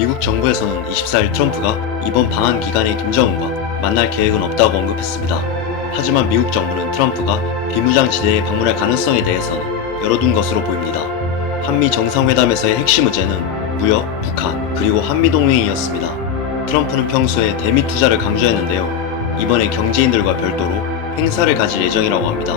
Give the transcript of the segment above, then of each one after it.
미국 정부에서는 24일 트럼프가 이번 방한 기간에 김정은과 만날 계획은 없다고 언급했습니다. 하지만 미국 정부는 트럼프가 비무장지대에 방문할 가능성에 대해서는 열어둔 것으로 보입니다. 한미 정상회담에서의 핵심 의제는 무역, 북한, 그리고 한미동맹이었습니다. 트럼프는 평소에 대미 투자를 강조했는데요. 이번에 경제인들과 별도로 행사를 가질 예정이라고 합니다.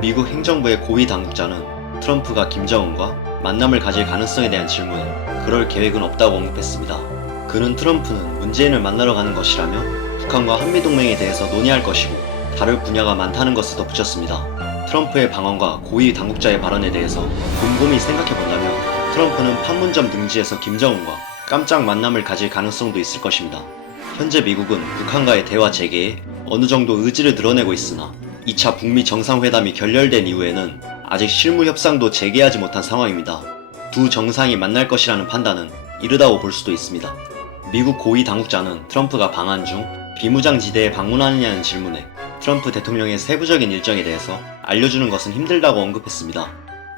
미국 행정부의 고위 당국자는 트럼프가 김정은과 만남을 가질 가능성에 대한 질문에 그럴 계획은 없다고 언급했습니다. 그는 트럼프는 문재인을 만나러 가는 것이라며 북한과 한미동맹에 대해서 논의할 것이고 다룰 분야가 많다는 것을 덧붙였습니다. 트럼프의 방언과 고위 당국자의 발언에 대해서 곰곰이 생각해본다면 트럼프는 판문점 등지에서 김정은과 깜짝 만남을 가질 가능성도 있을 것입니다. 현재 미국은 북한과의 대화 재개에 어느 정도 의지를 드러내고 있으나 2차 북미 정상회담이 결렬된 이후에는 아직 실무 협상도 재개하지 못한 상황입니다. 두 정상이 만날 것이라는 판단은 이르다고 볼 수도 있습니다. 미국 고위 당국자는 트럼프가 방한 중 비무장지대에 방문하느냐는 질문에 트럼프 대통령의 세부적인 일정에 대해서 알려주는 것은 힘들다고 언급했습니다.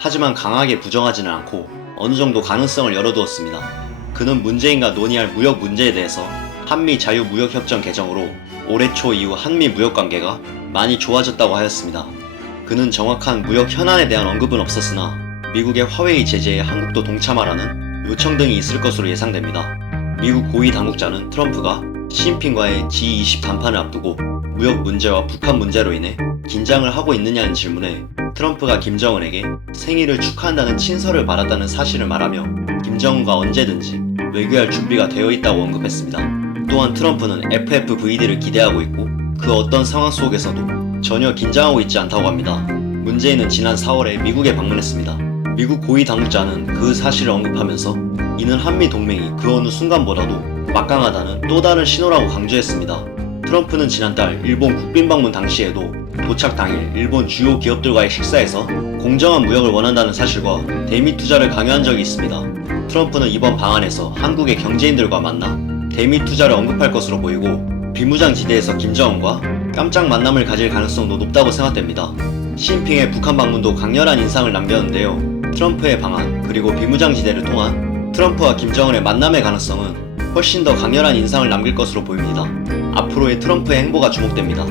하지만 강하게 부정하지는 않고 어느 정도 가능성을 열어두었습니다. 그는 문재인과 논의할 무역 문제에 대해서 한미 자유무역협정 개정으로 올해 초 이후 한미 무역관계가 많이 좋아졌다고 하였습니다. 그는 정확한 무역 현안에 대한 언급은 없었으나 미국의 화웨이 제재에 한국도 동참하라는 요청 등이 있을 것으로 예상됩니다. 미국 고위 당국자는 트럼프가 시진핑과의 G20 담판을 앞두고 무역 문제와 북한 문제로 인해 긴장을 하고 있느냐는 질문에 트럼프가 김정은에게 생일을 축하한다는 친서를 받았다는 사실을 말하며 김정은과 언제든지 외교할 준비가 되어 있다고 언급했습니다. 또한 트럼프는 FFVD를 기대하고 있고 그 어떤 상황 속에서도 전혀 긴장하고 있지 않다고 합니다. 문재인은 지난 4월에 미국에 방문했습니다. 미국 고위 당국자는 그 사실을 언급하면서 이는 한미 동맹이 그 어느 순간보다도 막강하다는 또 다른 신호라고 강조했습니다. 트럼프는 지난달 일본 국빈 방문 당시에도 도착 당일 일본 주요 기업들과의 식사에서 공정한 무역을 원한다는 사실과 대미 투자를 강요한 적이 있습니다. 트럼프는 이번 방안에서 한국의 경제인들과 만나 대미 투자를 언급할 것으로 보이고 비무장지대에서 김정은과 깜짝 만남을 가질 가능성도 높다고 생각됩니다. 시진핑의 북한 방문도 강렬한 인상을 남겼는데요. 트럼프의 방안 그리고 비무장지대를 통한 트럼프와 김정은의 만남의 가능성은 훨씬 더 강렬한 인상을 남길 것으로 보입니다. 앞으로의 트럼프의 행보가 주목됩니다.